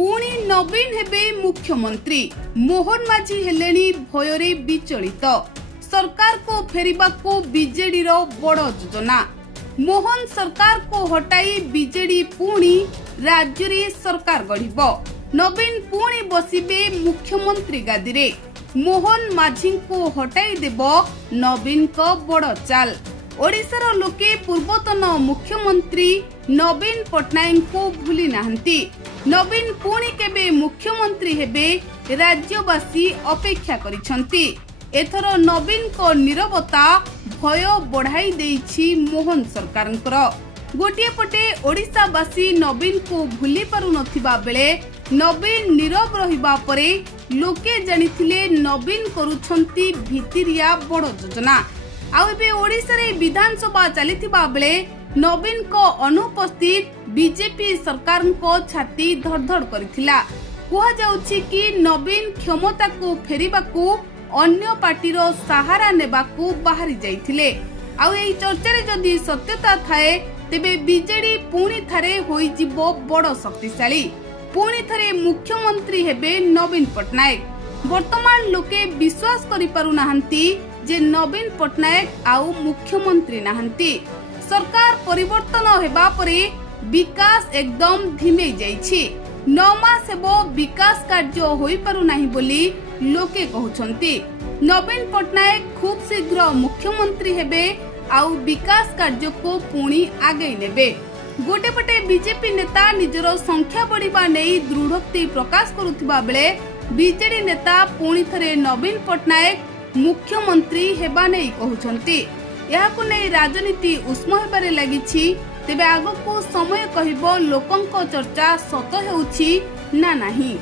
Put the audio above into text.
पुणी नवीन हेबे मुख्यमंत्री मोहन माझी हेलेनी भयरे विचलित सरकार को फेरिबा को बीजेडी रो बड़ योजना मोहन सरकार को हटाई बीजेडी पुणी राज्य रे सरकार गढ़िबो नवीन पुणी बसिबे मुख्यमंत्री गादी रे मोहन माझी को हटाई देबो नवीन को बड़ चाल ओडिशार लोके पूर्वतन मुख्यमंत्री नवीन पटनायक को भूली नाहंती नवीन पुणी केबे मुख्यमंत्री हेबे राज्यवासी अपेक्षा करिसंती एथर नवीन को नीरवता भय बढ़ाई देइछि मोहन सरकारंकर गोटिए पटे ओडिशावासी नवीन को भूली पारु नथिबा बेले नवीन नीरव रहिबा परे लोके जानिथिले नवीन करूछंती भितिरिया बड़ योजना आबे ओडिशा रे विधानसभा चलिथिबा बेले नवीन को अनुपस्थित बीजेपी सरकार को छाती धड़धड़ करिथिला कुहा जाउछि कि नवीन क्षमता को फेरिबाकू अन्य पार्टी रो सहारा नेबाकू बाहरी जाइथिले आउ एई चर्चा रे जदी सत्यता थाए तेबे बीजेडी पुणी थारे होई जिवो बड़ शक्तिशाली पुणी थारे मुख्यमंत्री हेबे नवीन पटनायक वर्तमान लोके विश्वास करि पारु नाहंती जे नवीन पटनायक आउ मुख्यमंत्री नाहंती सरकार परिवर्तन हेबा परे विकास एकदम धिमे जाइछि 9 मास हेबो विकास कार्य होई पारु नाही बोली लोके कहउछंती नवीन पटनायक खूब शीघ्र मुख्यमंत्री हेबे आउ विकास कार्य को पुणी आगे नेबे गोटे पटे बीजेपी नेता निजर संख्या बढ़िबा नेई दृढ़ोक्ति प्रकाश करुथिबा बेले बीजेडी नेता पुणी थरे नवीन पटनायक मुख्यमंत्री हेबा नेई कहउछंती याकु नै राजनीति उष्म हेबारे लागिछि तेबे आगको समय कहिबो लोकंक चर्चा सत हेउछि ना नाही।